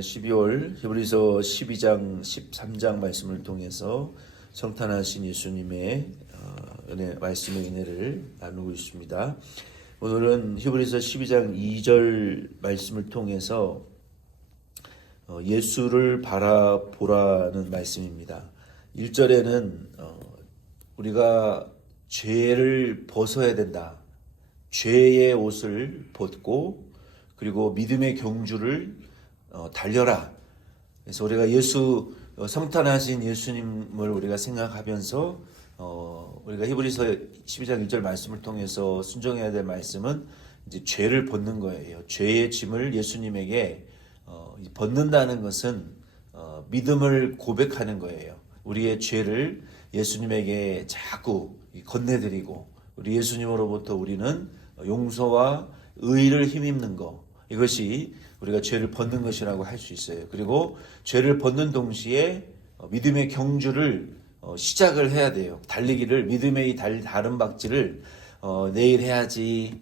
12월 히브리서 12장 13장 말씀을 통해서 성탄하신 예수님의 은혜 말씀의 은혜를 나누고 있습니다. 오늘은 히브리서 12장 2절 말씀을 통해서 예수를 바라보라는 말씀입니다. 1절에는 우리가 죄를 벗어야 된다. 죄의 옷을 벗고 그리고 믿음의 경주를 달려라. 그래서 우리가 성탄하신 예수님을 우리가 생각하면서 우리가 히브리서 12장 1절 말씀을 통해서 순종해야 될 말씀은 이제 죄를 벗는 거예요. 죄의 짐을 예수님에게 벗는다는 것은 믿음을 고백하는 거예요. 우리의 죄를 예수님에게 자꾸 건네드리고 우리 예수님으로부터 우리는 용서와 의를 힘입는 것, 이것이 우리가 죄를 벗는 것이라고 할 수 있어요. 그리고 죄를 벗는 동시에 믿음의 경주를 시작을 해야 돼요. 달리기를, 믿음의 다른 박질을 내일 해야지,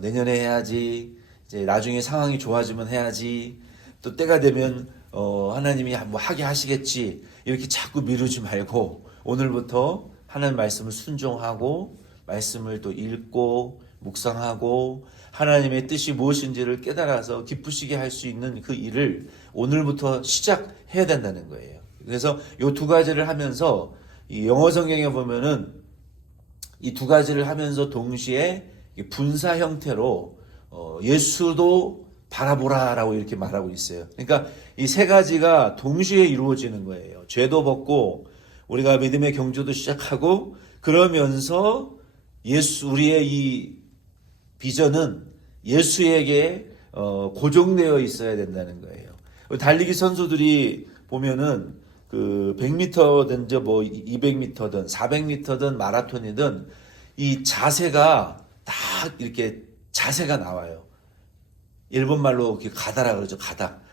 내년에 해야지, 이제 나중에 상황이 좋아지면 해야지, 또 때가 되면 하나님이 뭐 하게 하시겠지, 이렇게 자꾸 미루지 말고 오늘부터 하나님 말씀을 순종하고 말씀을 또 읽고 묵상하고 하나님의 뜻이 무엇인지를 깨달아서 기쁘시게 할 수 있는 그 일을 오늘부터 시작해야 된다는 거예요. 그래서 이 두 가지를 하면서 이 영어 성경에 보면은 이 두 가지를 하면서 동시에 분사 형태로 예수도 바라보라라고 이렇게 말하고 있어요. 그러니까 이 세 가지가 동시에 이루어지는 거예요. 죄도 벗고 우리가 믿음의 경주도 시작하고 그러면서 우리의 이 비전은 예수에게 고정되어 있어야 된다는 거예요. 달리기 선수들이 보면은 그 100m든 뭐 200m든 400m든 마라톤이든 이 자세가 딱 이렇게 자세가 나와요. 일본 말로 가다라 그러죠.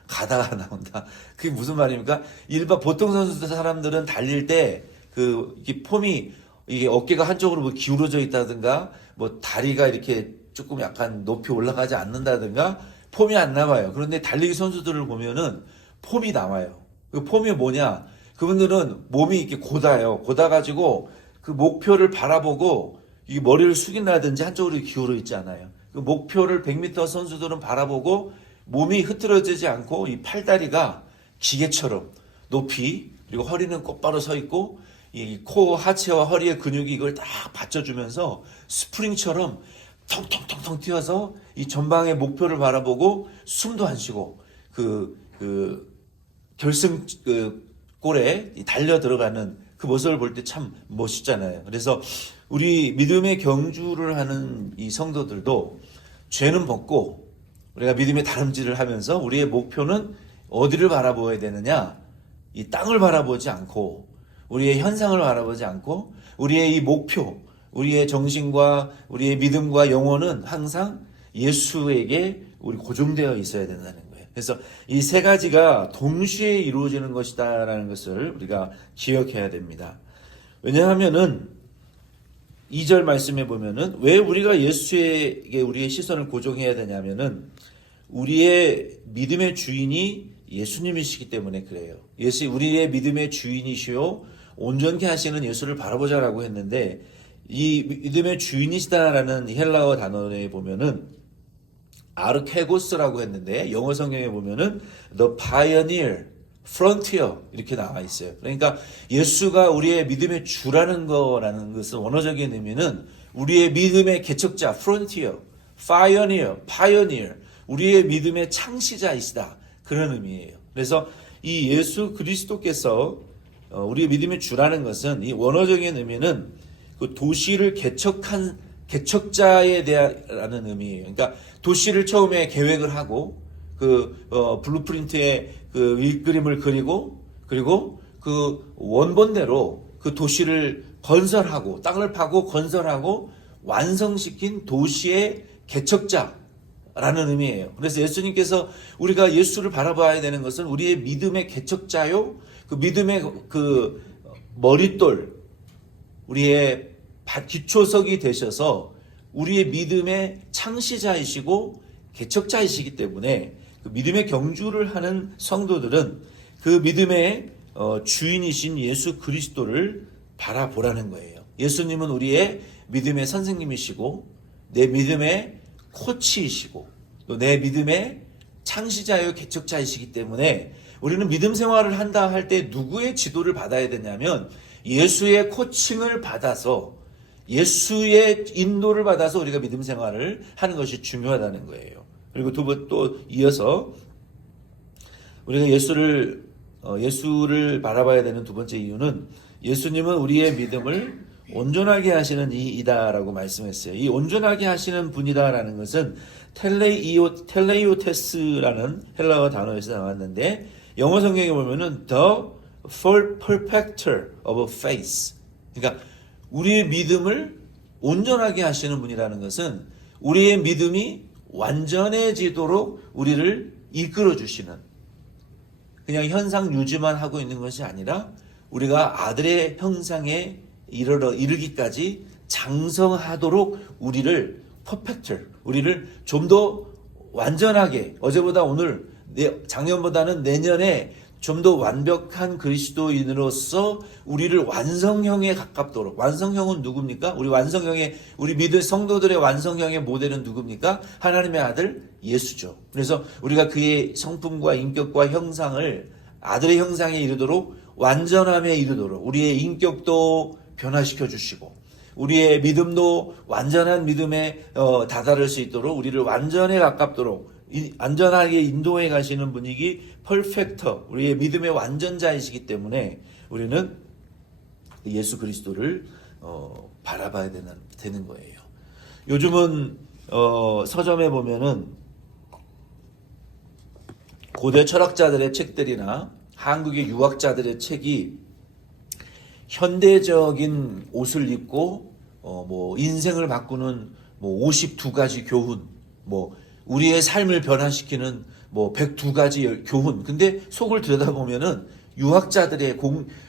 가다가 나온다. 그게 무슨 말입니까? 일반 보통 사람들은 달릴 때 이게 폼이 이게 어깨가 한쪽으로 뭐 기울어져 있다든가 뭐 다리가 이렇게 조금 약간 높이 올라가지 않는다든가 폼이 안 나와요. 그런데 달리기 선수들을 보면은 폼이 나와요. 그 폼이 뭐냐? 그분들은 몸이 이렇게 고다요. 고다가지고 그 목표를 바라보고 이 머리를 숙인다든지 한쪽으로 기울어 있지 않아요. 그 목표를 100m 선수들은 바라보고 몸이 흐트러지지 않고 이 팔다리가 기계처럼 높이, 그리고 허리는 곧바로 서 있고 이 코, 하체와 허리의 근육이 이걸 딱 받쳐주면서 스프링처럼 텅텅텅텅 뛰어서 이 전방의 목표를 바라보고 숨도 안 쉬고 결승 골에 달려 들어가는 그 모습을 볼 때 참 멋있잖아요. 그래서 우리 믿음의 경주를 하는 이 성도들도 죄는 벗고 우리가 믿음의 다름질을 하면서 우리의 목표는 어디를 바라보아야 되느냐? 이 땅을 바라보지 않고 우리의 현상을 바라보지 않고 우리의 이 목표, 우리의 정신과 우리의 믿음과 영혼은 항상 예수에게 우리 고정되어 있어야 된다는 거예요. 그래서 이 세 가지가 동시에 이루어지는 것이다라는 것을 우리가 기억해야 됩니다. 왜냐하면은 2절 말씀에 보면은 왜 우리가 예수에게 우리의 시선을 고정해야 되냐면은 우리의 믿음의 주인이 예수님이시기 때문에 그래요. 우리의 믿음의 주인이시요 온전케 하시는 예수를 바라보자라고 했는데 이 믿음의 주인이시다라는 헬라어 단어에 보면은 아르케고스라고 했는데 영어 성경에 보면은 the pioneer, frontier 이렇게 나와 있어요. 그러니까 예수가 우리의 믿음의 주라는 거라는 것은 원어적인 의미는 우리의 믿음의 개척자, frontier, pioneer, 우리의 믿음의 창시자이시다. 그런 의미예요. 그래서 이 예수 그리스도께서 우리의 믿음의 주라는 것은 이 원어적인 의미는 그 도시를 개척한 개척자에 대한 의미예요. 그러니까 도시를 처음에 계획을 하고 블루프린트에 그림을 그리고 그리고 그 원본대로 그 도시를 건설하고 땅을 파고 건설하고 완성시킨 도시의 개척자라는 의미예요. 그래서 예수님께서 우리가 예수를 바라봐야 되는 것은 우리의 믿음의 개척자요, 그 믿음의 그 머릿돌, 우리의 기초석이 되셔서 우리의 믿음의 창시자이시고 개척자이시기 때문에 그 그 믿음의 경주를 하는 성도들은 그 믿음의 주인이신 예수 그리스도를 바라보라는 거예요. 예수님은 우리의 믿음의 선생님이시고 내 믿음의 코치이시고 또 내 믿음의 창시자요 개척자이시기 때문에 우리는 믿음 생활을 한다 할 때 누구의 지도를 받아야 되냐면 예수의 코칭을 받아서 예수의 인도를 받아서 우리가 믿음 생활을 하는 것이 중요하다는 거예요. 그리고 또 이어서 우리가 예수를 바라봐야 되는 두 번째 이유는 예수님은 우리의 믿음을 온전하게 하시는 이이다라고 말씀했어요. 이 온전하게 하시는 분이다라는 것은 텔레이오테스라는 헬라어 단어에서 나왔는데 영어 성경에 보면은 the perfecter of faith. 그러니까 우리의 믿음을 온전하게 하시는 분이라는 것은 우리의 믿음이 완전해지도록 우리를 이끌어 주시는, 그냥 현상 유지만 하고 있는 것이 아니라 우리가 아들의 형상에 이르기까지 장성하도록 우리를 퍼펙트, 우리를 좀 더 완전하게, 어제보다 오늘, 작년보다는 내년에 좀 더 완벽한 그리스도인으로서 우리를 완성형에 가깝도록. 완성형은 누굽니까? 우리 믿을 성도들의 완성형의 모델은 누굽니까? 하나님의 아들 예수죠. 그래서 우리가 그의 성품과 인격과 형상을 아들의 형상에 이르도록, 완전함에 이르도록 우리의 인격도 변화시켜 주시고 우리의 믿음도 완전한 믿음에 다다를 수 있도록 우리를 완전에 가깝도록 안전하게 인도해 가시는 분이기 퍼펙터, 우리의 믿음의 완전자이시기 때문에 우리는 예수 그리스도를 바라봐야 되는 거예요. 요즘은 서점에 보면은 고대 철학자들의 책들이나 한국의 유학자들의 책이 현대적인 옷을 입고 인생을 바꾸는 52가지 교훈, 우리의 삶을 변화시키는 102가지 교훈. 근데 속을 들여다보면은 유학자들의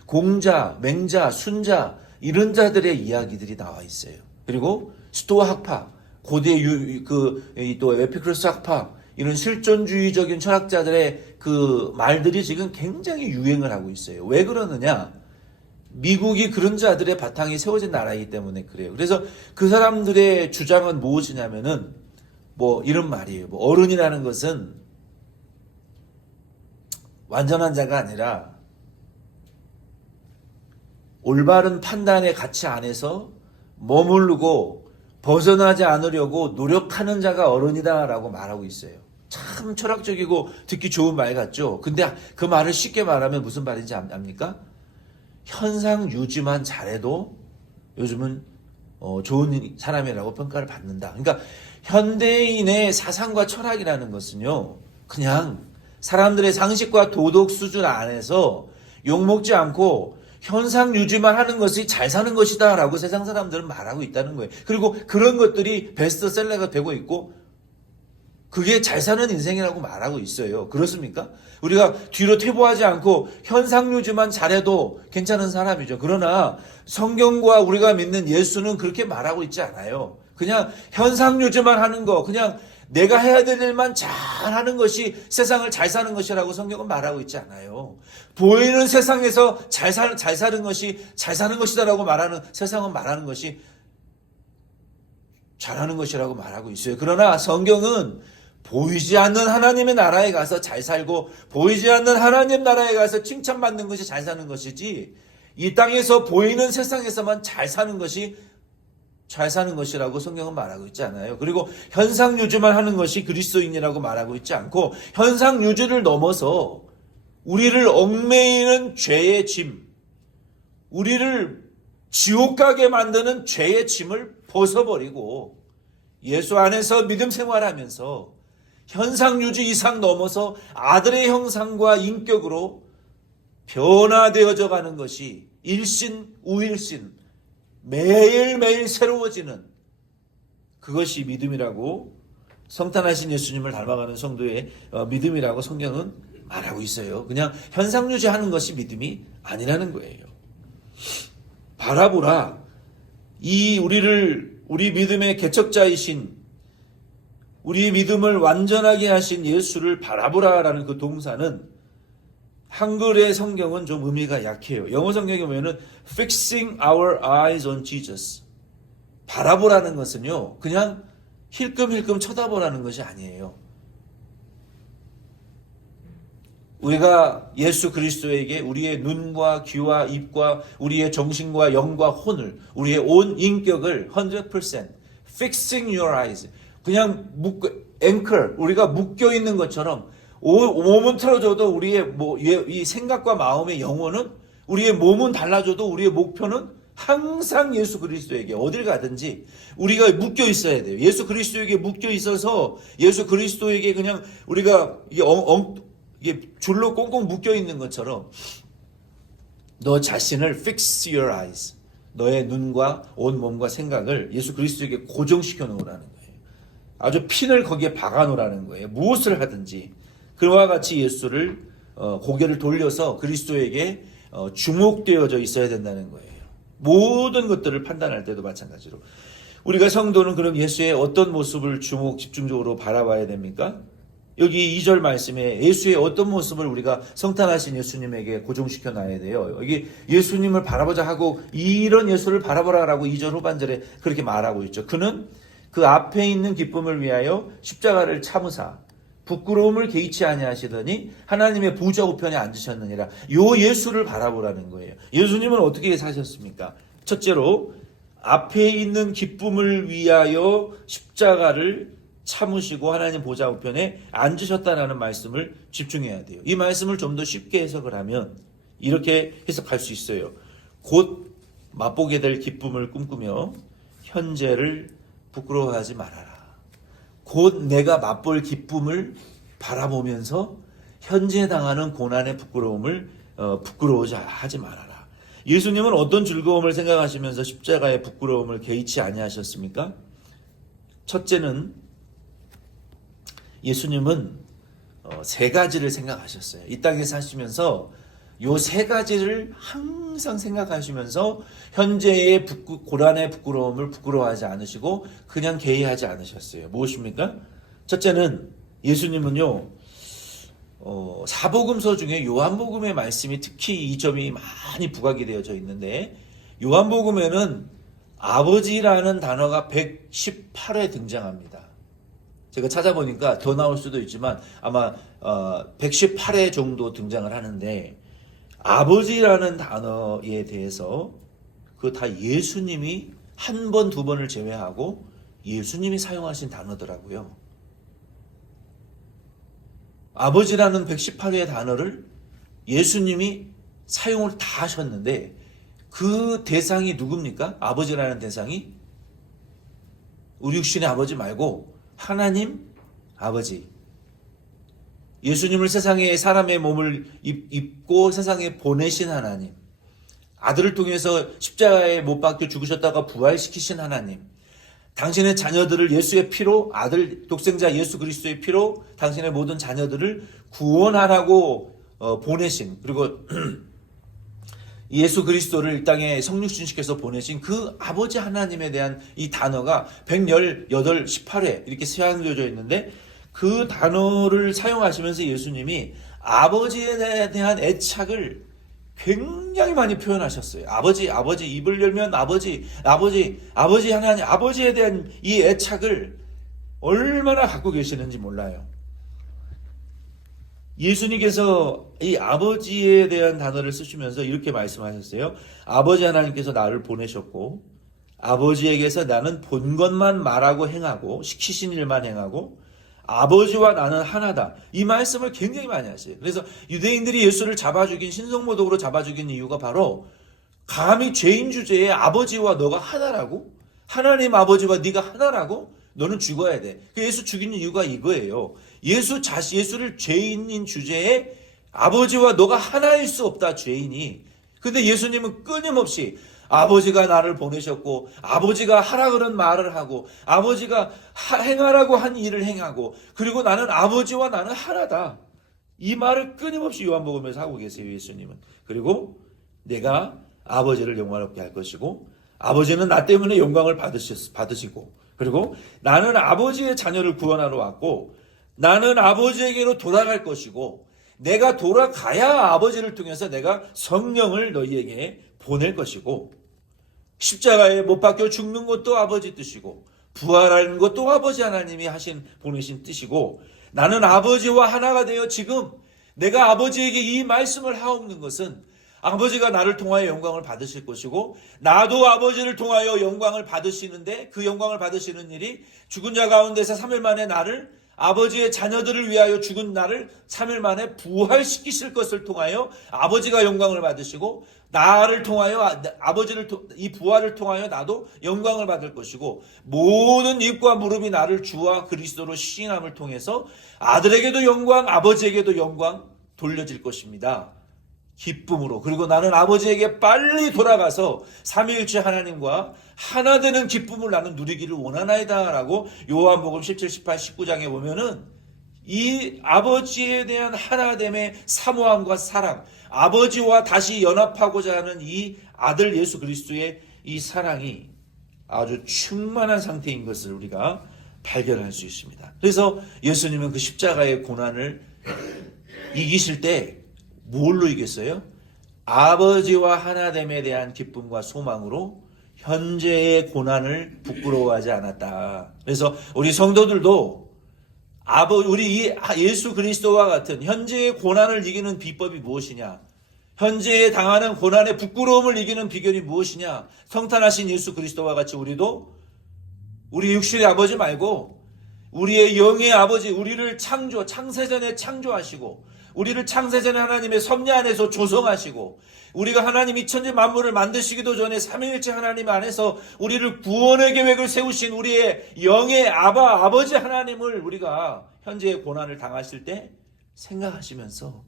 공자, 맹자, 순자 이런 자들의 이야기들이 나와 있어요. 그리고 스토아 학파, 고대 또 에피크로스 학파 이런 실존주의적인 철학자들의 그 말들이 지금 굉장히 유행을 하고 있어요. 왜 그러느냐? 미국이 그런 자들의 바탕이 세워진 나라이기 때문에 그래요. 그래서 그 사람들의 주장은 무엇이냐면은 이런 말이에요. 어른이라는 것은 완전한 자가 아니라 올바른 판단의 가치 안에서 머무르고 벗어나지 않으려고 노력하는 자가 어른이다라고 말하고 있어요. 참 철학적이고 듣기 좋은 말 같죠? 근데 그 말을 쉽게 말하면 무슨 말인지 압니까? 현상 유지만 잘해도 요즘은 좋은 사람이라고 평가를 받는다. 그러니까 현대인의 사상과 철학이라는 것은요, 그냥 사람들의 상식과 도덕 수준 안에서 욕먹지 않고 현상 유지만 하는 것이 잘 사는 것이다 라고 세상 사람들은 말하고 있다는 거예요. 그리고 그런 것들이 베스트셀러가 되고 있고 그게 잘 사는 인생이라고 말하고 있어요. 그렇습니까? 우리가 뒤로 퇴보하지 않고 현상 유지만 잘해도 괜찮은 사람이죠. 그러나 성경과 우리가 믿는 예수는 그렇게 말하고 있지 않아요. 그냥 현상 유지만 하는 거, 그냥 내가 해야 될 일만 잘 하는 것이 세상을 잘 사는 것이라고 성경은 말하고 있지 않아요. 보이는 세상에서 잘 사는 것이 잘 사는 것이다라고 말하는, 세상은 말하는 것이 잘하는 것이라고 말하고 있어요. 그러나 성경은 보이지 않는 하나님의 나라에 가서 잘 살고 보이지 않는 하나님 나라에 가서 칭찬받는 것이 잘 사는 것이지, 이 땅에서 보이는 세상에서만 잘 사는 것이 잘 사는 것이라고 성경은 말하고 있지 않아요. 그리고 현상 유지만 하는 것이 그리스도인이라고 말하고 있지 않고, 현상 유지를 넘어서 우리를 얽매이는 죄의 짐, 우리를 지옥 가게 만드는 죄의 짐을 벗어버리고 예수 안에서 믿음 생활하면서 현상 유지 이상 넘어서 아들의 형상과 인격으로 변화되어져 가는 것이 일신 우일신 매일매일 새로워지는, 그것이 믿음이라고, 성탄하신 예수님을 닮아가는 성도의 믿음이라고 성경은 말하고 있어요. 그냥 현상 유지하는 것이 믿음이 아니라는 거예요. 바라보라. 우리 믿음의 개척자이신 우리의 믿음을 완전하게 하신 예수를 바라보라라는 그 동사는 한글의 성경은 좀 의미가 약해요. 영어 성경에 보면은 fixing our eyes on Jesus. 바라보라는 것은요, 그냥 힐끔힐끔 쳐다보라는 것이 아니에요. 우리가 예수 그리스도에게 우리의 눈과 귀와 입과 우리의 정신과 영과 혼을, 우리의 온 인격을 100% fixing your eyes, 그냥 anchor, 우리가 묶여 있는 것처럼 몸은 틀어져도 우리의 이 생각과 마음의 영혼은, 우리의 몸은 달라져도 우리의 목표는 항상 예수 그리스도에게 어딜 가든지 우리가 묶여 있어야 돼요. 예수 그리스도에게 묶여 있어서 예수 그리스도에게 그냥 우리가 이게 줄로 꽁꽁 묶여 있는 것처럼 너 자신을 fix your eyes, 너의 눈과 온 몸과 생각을 예수 그리스도에게 고정시켜 놓으라는 거예요. 아주 핀을 거기에 박아 놓으라는 거예요. 무엇을 하든지 그와 같이 예수를 고개를 돌려서 그리스도에게 주목되어져 있어야 된다는 거예요. 모든 것들을 판단할 때도 마찬가지로 우리가 성도는 그럼 예수의 어떤 모습을 집중적으로 바라봐야 됩니까? 여기 2절 말씀에 예수의 어떤 모습을 우리가 성탄하신 예수님에게 고정시켜 놔야 돼요. 여기 예수님을 바라보자 하고 이런 예수를 바라보라라고 2절 후반절에 그렇게 말하고 있죠. 그는 그 앞에 있는 기쁨을 위하여 십자가를 참으사 부끄러움을 개의치 아니하시더니 하나님의 보좌 우편에 앉으셨느니라. 요 예수를 바라보라는 거예요. 예수님은 어떻게 사셨습니까? 첫째로 앞에 있는 기쁨을 위하여 십자가를 참으시고 하나님 보좌 우편에 앉으셨다라는 말씀을 집중해야 돼요. 이 말씀을 좀 더 쉽게 해석을 하면 이렇게 해석할 수 있어요. 곧 맛보게 될 기쁨을 꿈꾸며 현재를 부끄러워하지 말아라. 곧 내가 맛볼 기쁨을 바라보면서 현재 당하는 고난의 부끄러움을 부끄러워하지 말아라. 예수님은 어떤 즐거움을 생각하시면서 십자가의 부끄러움을 개의치 아니하셨습니까? 첫째는 예수님은 세 가지를 생각하셨어요. 이 땅에 사시면서 요 세 가지를 항상 생각하시면서 현재의 고난의 부끄러움을 부끄러워하지 않으시고 그냥 개의하지 않으셨어요. 무엇입니까? 첫째는 예수님은요, 사복음서 중에 요한복음의 말씀이 특히 이 점이 많이 부각이 되어져 있는데, 요한복음에는 아버지라는 단어가 118회 등장합니다. 제가 찾아보니까 더 나올 수도 있지만 아마 118회 정도 등장을 하는데, 아버지라는 단어에 대해서 그 다 예수님이 한 번, 두 번을 제외하고 예수님이 사용하신 단어더라고요. 아버지라는 118회 단어를 예수님이 사용을 다 하셨는데 그 대상이 누굽니까? 아버지라는 대상이 우리 육신의 아버지 말고 하나님 아버지. 예수님을 세상에 사람의 몸을 입고 세상에 보내신 하나님, 아들을 통해서 십자가에 못 박혀 죽으셨다가 부활시키신 하나님, 당신의 자녀들을 예수의 피로, 아들 독생자 예수 그리스도의 피로 당신의 모든 자녀들을 구원하라고 보내신, 그리고 예수 그리스도를 이 땅에 성육신시켜서 보내신 그 아버지 하나님에 대한 이 단어가 118, 18회 이렇게 사용되어져 있는데, 그 단어를 사용하시면서 예수님이 아버지에 대한 애착을 굉장히 많이 표현하셨어요. 아버지, 입을 열면 아버지 하나님, 아버지에 대한 이 애착을 얼마나 갖고 계시는지 몰라요. 예수님께서 이 아버지에 대한 단어를 쓰시면서 이렇게 말씀하셨어요. 아버지 하나님께서 나를 보내셨고 아버지에게서 나는 본 것만 말하고 행하고 시키신 일만 행하고 아버지와 나는 하나다. 이 말씀을 굉장히 많이 하세요. 그래서 유대인들이 예수를 신성모독으로 잡아 죽인 이유가 바로 감히 죄인 주제에 아버지와 너가 하나라고? 하나님 아버지와 네가 하나라고? 너는 죽어야 돼. 예수 죽이는 이유가 이거예요. 예수를 죄인인 주제에 아버지와 너가 하나일 수 없다, 죄인이. 근데 예수님은 끊임없이 아버지가 나를 보내셨고 아버지가 하라 그런 말을 하고 아버지가 행하라고 한 일을 행하고 그리고 나는 아버지와 나는 하나다. 이 말을 끊임없이 요한복음에서 하고 계세요, 예수님은. 그리고 내가 아버지를 영광롭게 할 것이고 아버지는 나 때문에 영광을 받으시고 그리고 나는 아버지의 자녀를 구원하러 왔고 나는 아버지에게로 돌아갈 것이고 내가 돌아가야 아버지를 통해서 내가 성령을 너희에게 보낼 것이고 십자가에 못 박혀 죽는 것도 아버지 뜻이고 부활하는 것도 아버지 하나님이 보내신 뜻이고 나는 아버지와 하나가 되어 지금 내가 아버지에게 이 말씀을 하옵는 것은 아버지가 나를 통하여 영광을 받으실 것이고 나도 아버지를 통하여 영광을 받으시는데 그 영광을 받으시는 일이 죽은 자 가운데서 3일 만에 나를 아버지의 자녀들을 위하여 죽은 나를 3일 만에 부활시키실 것을 통하여 아버지가 영광을 받으시고 나를 통하여 이 부활을 통하여 나도 영광을 받을 것이고 모든 입과 무릎이 나를 주와 그리스도로 시인함을 통해서 아들에게도 영광 아버지에게도 영광 돌려질 것입니다. 기쁨으로. 그리고 나는 아버지에게 빨리 돌아가서 삼위일체 하나님과 하나 되는 기쁨을 나는 누리기를 원하나이다 라고 요한복음 17, 18, 19장에 보면은 이 아버지에 대한 하나됨의 사모함과 사랑, 아버지와 다시 연합하고자 하는 이 아들 예수 그리스도의 이 사랑이 아주 충만한 상태인 것을 우리가 발견할 수 있습니다. 그래서 예수님은 그 십자가의 고난을 이기실 때 뭘로 이겼어요? 아버지와 하나됨에 대한 기쁨과 소망으로 현재의 고난을 부끄러워하지 않았다. 그래서 우리 성도들도 우리 예수 그리스도와 같은 현재의 고난을 이기는 비법이 무엇이냐? 현재에 당하는 고난의 부끄러움을 이기는 비결이 무엇이냐? 성탄하신 예수 그리스도와 같이 우리도 우리 육신의 아버지 말고 우리의 영의 아버지, 우리를 창세전에 창조하시고 우리를 창세전에 하나님의 섭리 안에서 조성하시고 우리가 하나님이 천지 만물을 만드시기도 전에 삼위일체 하나님 안에서 우리를 구원의 계획을 세우신 우리의 영의 아버지 하나님을 우리가 현재의 고난을 당하실 때 생각하시면서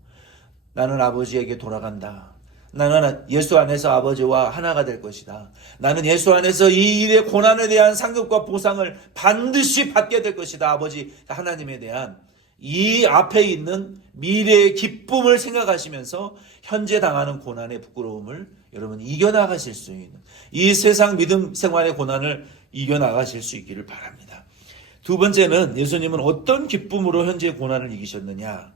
나는 아버지에게 돌아간다. 나는 예수 안에서 아버지와 하나가 될 것이다. 나는 예수 안에서 이 일의 고난에 대한 상급과 보상을 반드시 받게 될 것이다. 아버지 하나님에 대한 이 앞에 있는 미래의 기쁨을 생각하시면서 현재 당하는 고난의 부끄러움을 여러분 이겨나가실 수 있는 이 세상 믿음 생활의 고난을 이겨나가실 수 있기를 바랍니다. 두 번째는 예수님은 어떤 기쁨으로 현재의 고난을 이기셨느냐?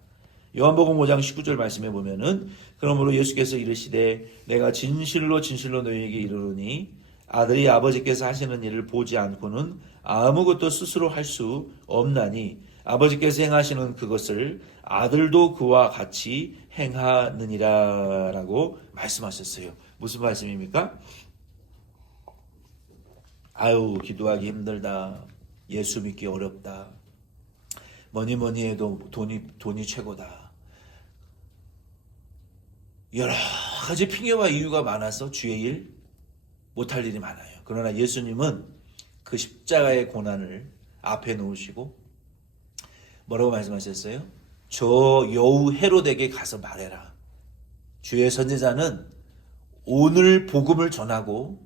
요한복음 5장 19절 말씀에 보면은 그러므로 예수께서 이르시되 내가 진실로 진실로 너희에게 이르노니 아들이 아버지께서 하시는 일을 보지 않고는 아무것도 스스로 할 수 없나니 아버지께서 행하시는 그것을 아들도 그와 같이 행하느니라 라고 말씀하셨어요. 무슨 말씀입니까? 아유 기도하기 힘들다. 예수 믿기 어렵다. 뭐니 해도 돈이 최고다. 여러 가지 핑계와 이유가 많아서 주의 일 못할 일이 많아요. 그러나 예수님은 그 십자가의 고난을 앞에 놓으시고 뭐라고 말씀하셨어요? 저 여우 헤롯에게 가서 말해라. 주의 선지자는 오늘 복음을 전하고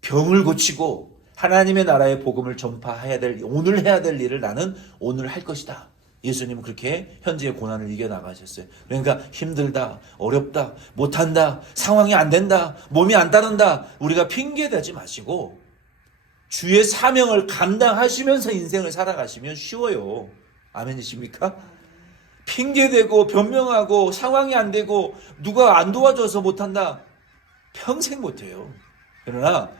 병을 고치고 하나님의 나라의 복음을 전파해야 오늘 해야 될 일을 나는 오늘 할 것이다. 예수님은 그렇게 현재의 고난을 이겨나가셨어요. 그러니까 힘들다, 어렵다, 못한다, 상황이 안 된다, 몸이 안 따른다. 우리가 핑계대지 마시고 주의 사명을 감당하시면서 인생을 살아가시면 쉬워요. 아멘이십니까? 핑계대고 변명하고 상황이 안 되고 누가 안 도와줘서 못한다. 평생 못해요. 그러나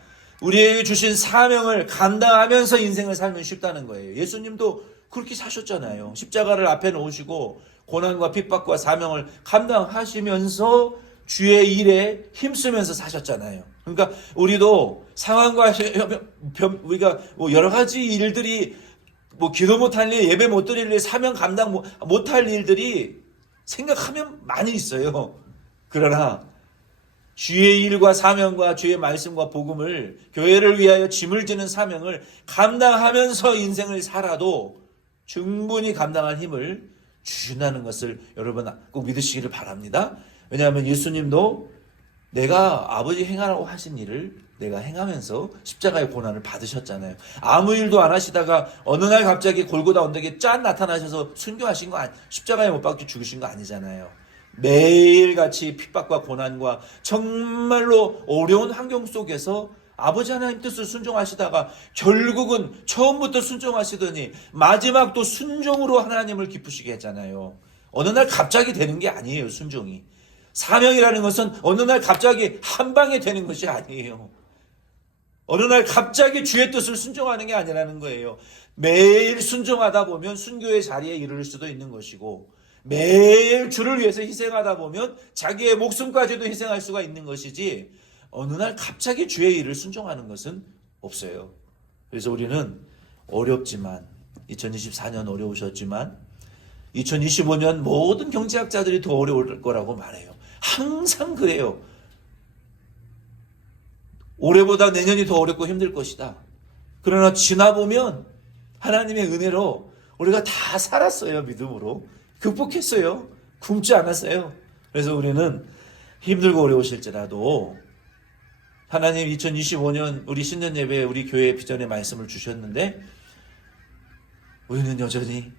우리에게 주신 사명을 감당하면서 인생을 살면 쉽다는 거예요. 예수님도 그렇게 사셨잖아요. 십자가를 앞에 놓으시고 고난과 핍박과 사명을 감당하시면서 주의 일에 힘쓰면서 사셨잖아요. 그러니까 우리도 상황과 우리가 여러 가지 일들이 기도 못할 일, 예배 못 드릴 일, 사명 감당 못할 일들이 생각하면 많이 있어요. 그러나 주의 일과 사명과 주의 말씀과 복음을 교회를 위하여 짐을 지는 사명을 감당하면서 인생을 살아도 충분히 감당할 힘을 주신다는 것을 여러분 꼭 믿으시기를 바랍니다. 왜냐하면 예수님도 내가 아버지 행하라고 하신 일을 내가 행하면서 십자가의 고난을 받으셨잖아요. 아무 일도 안 하시다가 어느 날 갑자기 골고다 언덕에 짠 나타나셔서 순교하신 거 십자가에 못 박혀 죽으신 거 아니잖아요. 매일같이 핍박과 고난과 정말로 어려운 환경 속에서 아버지 하나님 뜻을 순종하시다가 결국은 처음부터 순종하시더니 마지막 또 순종으로 하나님을 기쁘시게 했잖아요. 어느 날 갑자기 되는 게 아니에요, 순종이. 사명이라는 것은 어느 날 갑자기 한 방에 되는 것이 아니에요. 어느 날 갑자기 주의 뜻을 순종하는 게 아니라는 거예요. 매일 순종하다 보면 순교의 자리에 이르를 수도 있는 것이고, 매일 주를 위해서 희생하다 보면 자기의 목숨까지도 희생할 수가 있는 것이지, 어느 날 갑자기 주의 일을 순종하는 것은 없어요. 그래서 우리는 어렵지만, 2024년 어려우셨지만 2025년 모든 경제학자들이 더 어려울 거라고 말해요. 항상 그래요. 올해보다 내년이 더 어렵고 힘들 것이다. 그러나 지나보면 하나님의 은혜로 우리가 다 살았어요. 믿음으로 극복했어요. 굶지 않았어요. 그래서 우리는 힘들고 어려우실지라도 하나님 2025년 우리 신년 예배에 우리 교회 비전의 말씀을 주셨는데 우리는 여전히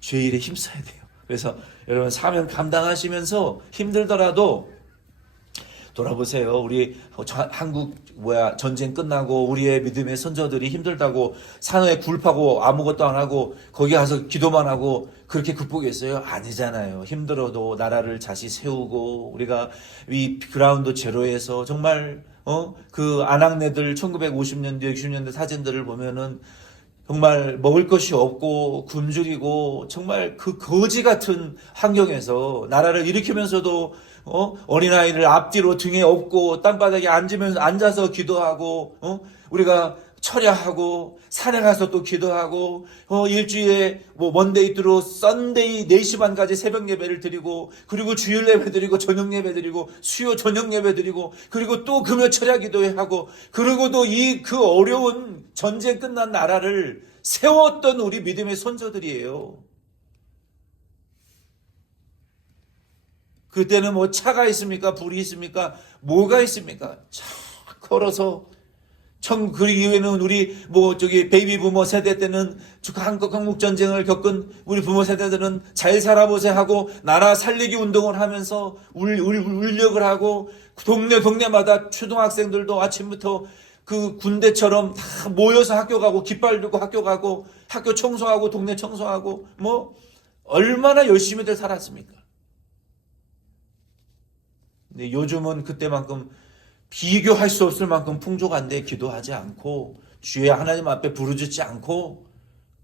죄 일에 힘써야 돼요. 그래서 여러분 사명 감당하시면서 힘들더라도 돌아보세요. 우리 한국 전쟁 끝나고 우리의 믿음의 선조들이 힘들다고 산에 굴 파고 아무것도 안 하고 거기 가서 기도만 하고 그렇게 극복했어요? 아니잖아요. 힘들어도 나라를 다시 세우고 우리가 이 그라운드 제로에서 정말 그 아낙네들 1950년대 60년대 사진들을 보면은 정말 먹을 것이 없고 굶주리고 정말 그 거지 같은 환경에서 나라를 일으키면서도 어린아이를 앞뒤로 등에 업고 땅바닥에 앉아서 기도하고 우리가 철야하고 산에 가서 또 기도하고 일주일에 먼데이 뚜루 썬데이 4시 반까지 새벽 예배를 드리고 그리고 주일 예배 드리고 저녁 예배 드리고 수요 저녁 예배 드리고 그리고 또 금요 철야 기도회하고 그리고도 그 어려운 전쟁 끝난 나라를 세웠던 우리 믿음의 선조들이에요. 그때는 뭐 차가 있습니까? 불이 있습니까? 뭐가 있습니까? 차 걸어서 그 이후에는 우리 베이비 부모 세대 때는 한국 전쟁을 겪은 우리 부모 세대들은 잘 살아보세요 하고 나라 살리기 운동을 하면서 울력을 하고 동네마다 초등학생들도 아침부터 그 군대처럼 다 모여서 학교 가고 깃발 들고 학교 가고 학교 청소하고 동네 청소하고 얼마나 열심히들 살았습니까? 근데 요즘은 그때만큼 비교할 수 없을 만큼 풍족한데 기도하지 않고 주의 하나님 앞에 부르짖지 않고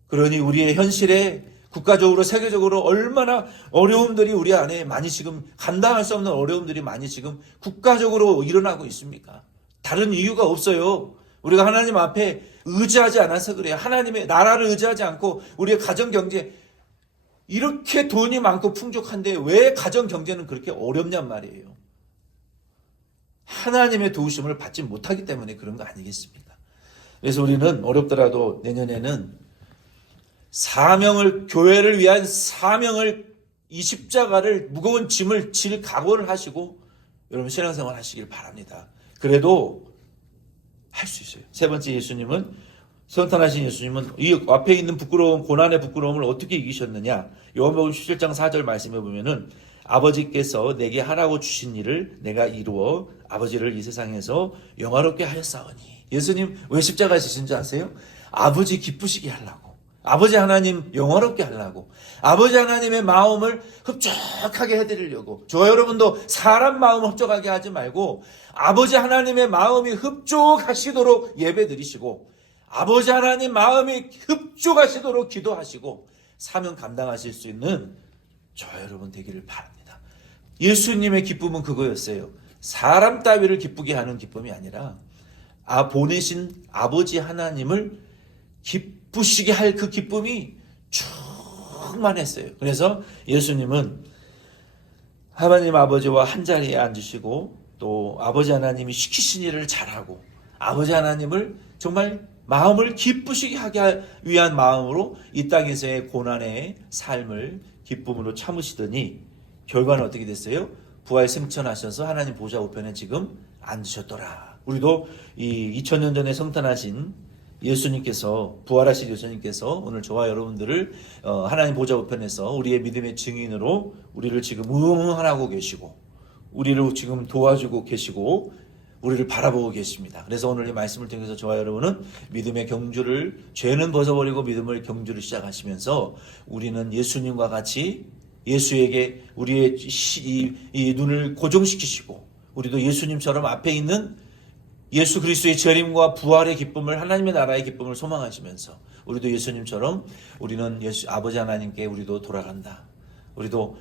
그러니 우리의 현실에 국가적으로 세계적으로 얼마나 어려움들이 우리 안에 많이 지금 감당할 수 없는 어려움들이 많이 지금 국가적으로 일어나고 있습니까? 다른 이유가 없어요. 우리가 하나님 앞에 의지하지 않아서 그래요. 하나님의 나라를 의지하지 않고 우리의 가정경제 이렇게 돈이 많고 풍족한데 왜 가정경제는 그렇게 어렵냔 말이에요. 하나님의 도우심을 받지 못하기 때문에 그런 거 아니겠습니까? 그래서 우리는 어렵더라도 내년에는 교회를 위한 사명을 이 십자가를 무거운 짐을 질 각오를 하시고 여러분 신앙생활 하시길 바랍니다. 그래도 할 수 있어요. 세 번째 예수님은 성탄하신 예수님은 이 앞에 있는 부끄러움 고난의 부끄러움을 어떻게 이기셨느냐? 요한복음 17장 4절 말씀해 보면은 아버지께서 내게 하라고 주신 일을 내가 이루어 아버지를 이 세상에서 영화롭게 하였사오니. 예수님 왜 십자가 지신 줄 아세요? 아버지 기쁘시게 하려고. 아버지 하나님 영화롭게 하려고. 아버지 하나님의 마음을 흡족하게 해드리려고. 저와 여러분도 사람 마음 흡족하게 하지 말고 아버지 하나님의 마음이 흡족하시도록 예배드리시고 아버지 하나님 마음이 흡족하시도록 기도하시고 사명 감당하실 수 있는 저와 여러분 되기를 바랍니다. 예수님의 기쁨은 그거였어요. 사람 따위를 기쁘게 하는 기쁨이 아니라 보내신 아버지 하나님을 기쁘시게 할 그 기쁨이 충만했어요. 그래서 예수님은 하나님 아버지와 한자리에 앉으시고 또 아버지 하나님이 시키신 일을 잘하고 아버지 하나님을 정말 마음을 기쁘시게 하기 위한 마음으로 이 땅에서의 고난의 삶을 기쁨으로 참으시더니 결과는 어떻게 됐어요? 부활 승천하셔서 하나님 보좌 우편에 지금 앉으셨더라. 우리도 이 2000년 전에 성탄하신 예수님께서 부활하신 예수님께서 오늘 저와 여러분들을 하나님 보좌 우편에서 우리의 믿음의 증인으로 우리를 지금 응원하고 계시고 우리를 지금 도와주고 계시고 우리를 바라보고 계십니다. 그래서 오늘 이 말씀을 통해서 저와 여러분은 믿음의 경주를, 죄는 벗어버리고 믿음의 경주를 시작하시면서 우리는 예수님과 같이 예수에게 우리의 이 눈을 고정시키시고, 우리도 예수님처럼 앞에 있는 예수 그리스도의 재림과 부활의 기쁨을, 하나님의 나라의 기쁨을 소망하시면서 우리도 예수님처럼 우리는 아버지 하나님께 우리도 돌아간다. 우리도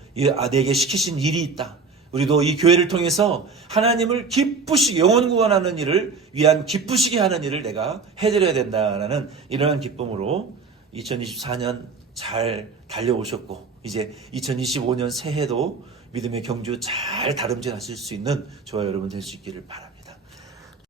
내게 시키신 일이 있다. 우리도 이 교회를 통해서 하나님을 기쁘시게, 영혼 구원하는 일을 위한 기쁘시게 하는 일을 내가 해드려야 된다라는 이러한 기쁨으로 2024년 잘 달려오셨고, 이제 2025년 새해도 믿음의 경주 잘 다름질하실 수 있는 저와 여러분 될 수 있기를 바랍니다.